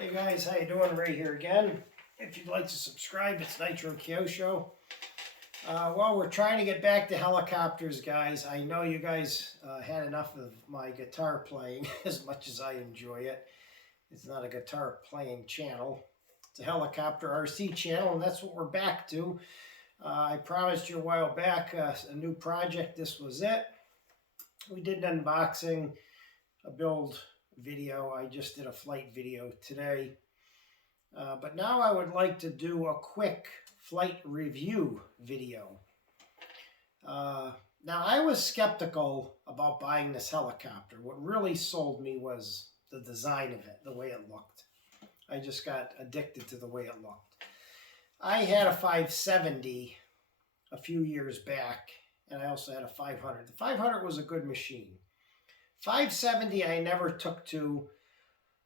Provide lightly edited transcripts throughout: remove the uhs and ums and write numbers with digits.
Hey guys, how you doing? Ray here again. If you'd like to subscribe, it's Nitro Kyosho. Well, we're trying to get back to helicopters, guys. I know you guys had enough of my guitar playing as much as I enjoy it. It's not a guitar playing channel. It's a helicopter RC channel, and that's what we're back to. I promised you a while back a new project. This was it. We did an unboxing, a build video. I just did a flight video today. But now I would like to do a quick flight review video. Now I was skeptical about buying this helicopter. What really sold me was the design of it, the way it looked. I just got addicted to the way it looked. I had a 570 a few years back, and I also had a 500. The 500 was a good machine. 570 I never took to.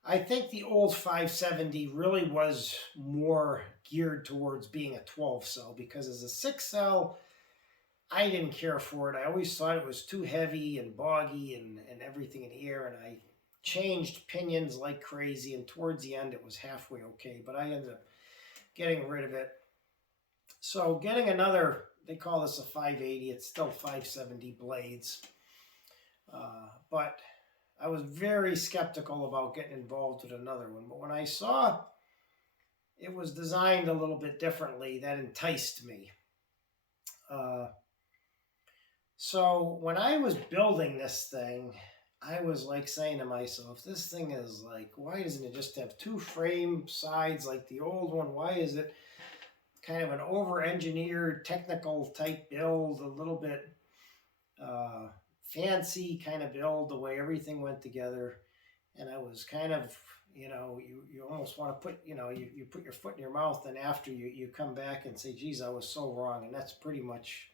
I think the old 570 really was more geared towards being a 12 cell, because as a 6 cell, I didn't care for it. I always thought it was too heavy and boggy and everything in the air, and I changed pinions like crazy, and towards the end it was halfway okay, but I ended up getting rid of it. So getting another, they call this a 580, it's still 570 blades. But I was very skeptical about getting involved with another one. But when I saw it was designed a little bit differently, that enticed me. So when I was building this thing, I was like saying to myself, this thing is like, why doesn't it just have two frame sides like the old one? Why is it kind of an over-engineered technical type build, a little bit fancy kind of build, the way everything went together? And I was kind of, you almost want to put, you put your foot in your mouth, and after you come back and say, geez, I was so wrong. And that's pretty much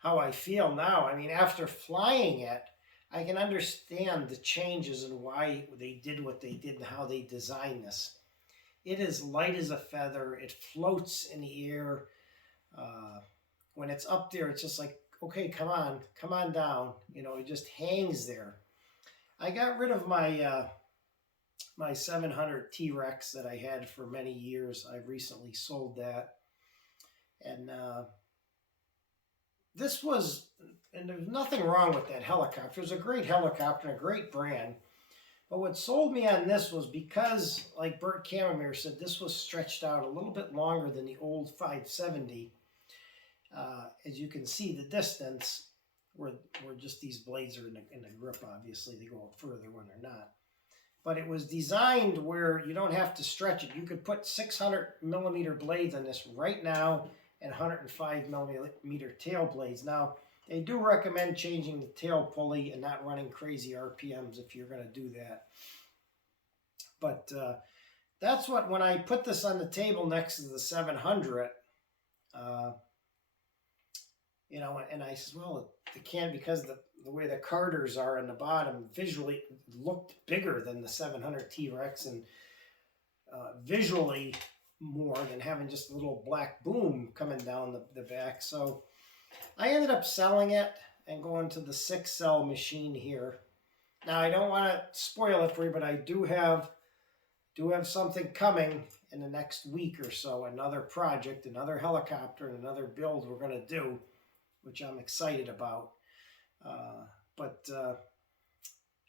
how I feel now. I mean, after flying it, I can understand the changes and why they did what they did and how they designed this. It is light as a feather. It floats in the air. When it's up there, it's just like, okay, come on down. It just hangs there. I got rid of my my 700 T-Rex that I had for many years. I recently sold that. And this was, and there's nothing wrong with that helicopter. It was a great helicopter and a great brand. But what sold me on this was because, like Bert Camemere said, this was stretched out a little bit longer than the old 570. As you can see, the distance where just these blades are in the grip, obviously they go up further when they're not. But it was designed where you don't have to stretch it. You could put 600 millimeter blades on this right now and 105 millimeter tail blades. Now, they do recommend changing the tail pulley and not running crazy RPMs if you're going to do that. But that's what, when I put this on the table next to the 700, and I said, well, it can't, because the way the carders are in the bottom, visually it looked bigger than the 700 T-Rex, and visually more than having just a little black boom coming down the back. So I ended up selling it and going to the 6 cell machine here. Now, I don't want to spoil it for you, but I do have something coming in the next week or so, another project, another helicopter, and another build we're going to do, which I'm excited about. But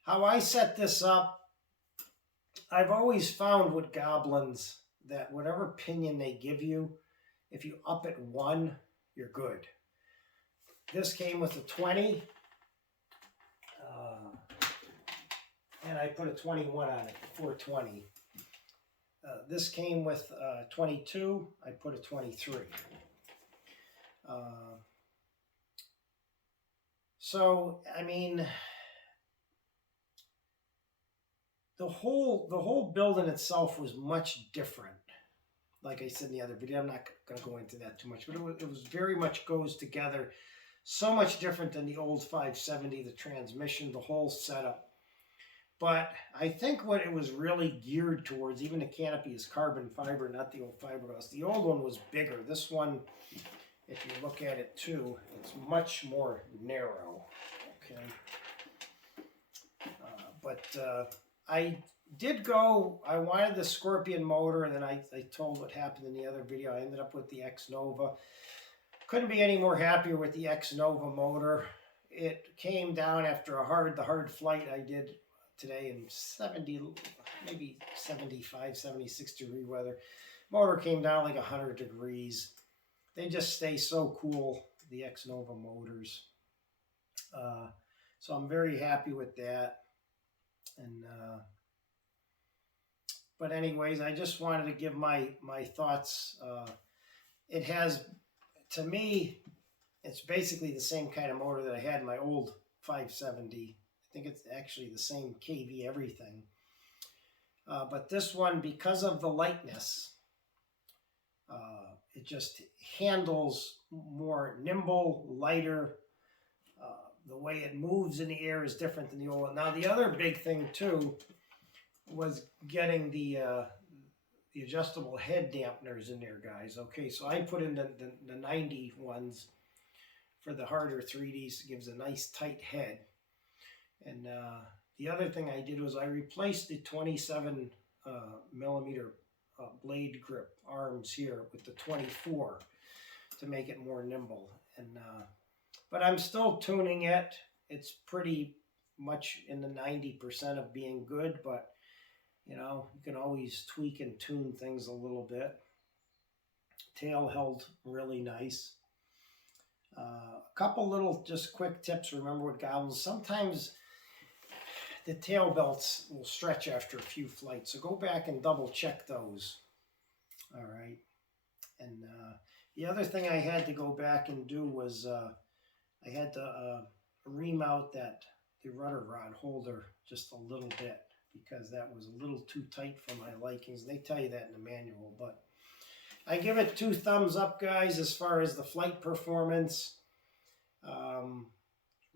how I set this up, I've always found with Goblins that whatever pinion they give you, if you up it 1, you're good. This came with a 20, and I put a 21 on it, 420. This came with 22, I put a 23. So, I mean, the whole build in itself was much different. Like I said in the other video, I'm not going to go into that too much, but it was very much goes together. So much different than the old 570, the transmission, the whole setup. But I think what it was really geared towards, even the Canopy, is carbon fiber, not the old fiberglass. The old one was bigger. This one, if you look at it too, it's much more narrow. Okay. But I did go, I wanted the Scorpion motor, and then I told what happened in the other video. I ended up with the X Nova. Couldn't be any more happier with the X Nova motor. It came down after the hard flight I did today in 70, maybe 75, 76 degree weather. Motor came down like 100 degrees. They just stay so cool, the X Nova motors. So I'm very happy with that. And but anyways, I just wanted to give my thoughts. It has, to me, it's basically the same kind of motor that I had in my old 570. I think it's actually the same KV everything. But this one, because of the lightness, it just handles more nimble, lighter. The way it moves in the air is different than the old one. Now, the other big thing, too, was getting the adjustable head dampeners in there, guys. Okay, so I put in the 90 ones for the harder 3Ds. It gives a nice tight head. And the other thing I did was I replaced the 27 millimeter blade grip arms here with the 24 to make it more nimble. And but I'm still tuning it. It's pretty much in the 90% of being good, but you know, you can always tweak and tune things a little bit. Tail held really nice. A couple little just quick tips. Remember with goblins, sometimes the tail belts will stretch after a few flights, so go back and double check those. All right. And the other thing I had to go back and do was I had to remount the rudder rod holder just a little bit, because that was a little too tight for my likings. They tell you that in the manual, but I give it 2 thumbs up, guys, as far as the flight performance.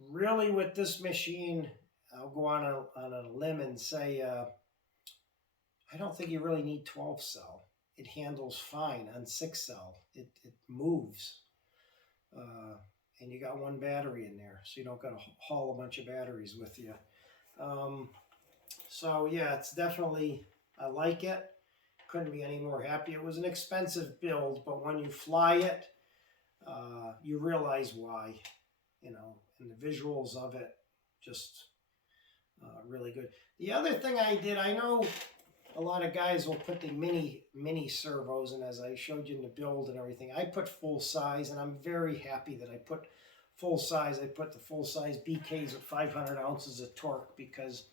Really, with this machine, I'll go on a limb and say I don't think you really need 12 cell. It handles fine on 6 cell. It moves. And you got 1 battery in there, so you don't got to haul a bunch of batteries with you. So yeah, it's definitely, I like it. Couldn't be any more happy. It was an expensive build, but when you fly it, you realize why, you know, and the visuals of it just really good. The other thing I did, I know a lot of guys will put the mini servos, and as I showed you in the build and everything, I put full size, and I'm very happy that I put full size. I put the full size BKs with 500 ounces of torque, because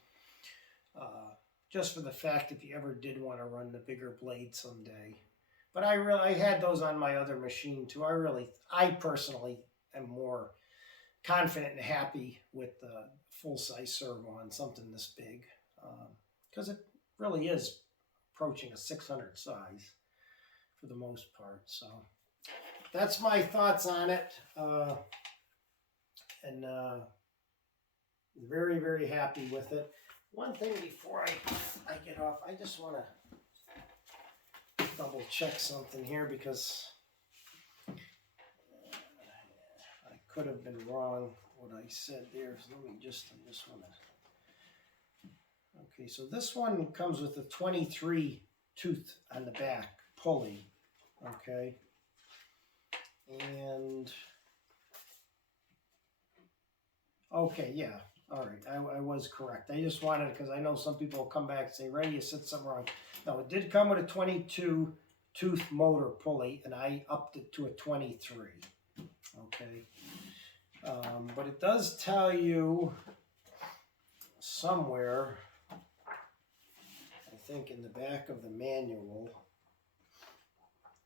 just for the fact if you ever did want to run the bigger blade someday. But I had those on my other machine too. I personally am more confident and happy with the full size servo on something this big, because it really is approaching a 600 size for the most part. So that's my thoughts on it, and very, very happy with it. One thing before I get off, I just want to double check something here, because I could have been wrong what I said there. So let me just, I just want to, okay, so this one comes with a 23 tooth on the back pulley, okay, and okay, yeah. All right, I was correct. I just wanted, because I know some people will come back and say, Ray, you said something wrong. No, it did come with a 22 tooth motor pulley, and I upped it to a 23. Okay, but it does tell you somewhere, I think in the back of the manual,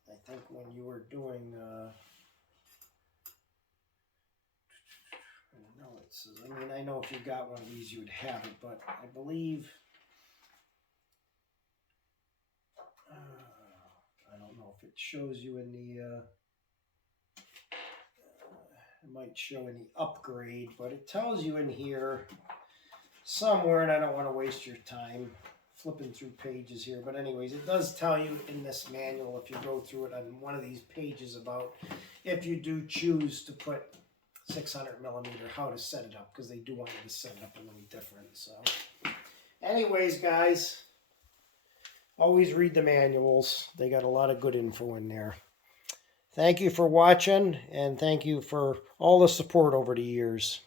I think when you were doing, I mean, I know if you got one of these, you would have it, but I believe, I don't know if it shows you in the, it might show in the upgrade, but it tells you in here somewhere, and I don't want to waste your time flipping through pages here, but anyways, it does tell you in this manual, if you go through it on one of these pages, about if you do choose to put 600 millimeter, how to set it up, because they do want you to set it up a little different. So anyways, guys, always read the manuals. They got a lot of good info in there. Thank you for watching, and thank you for all the support over the years.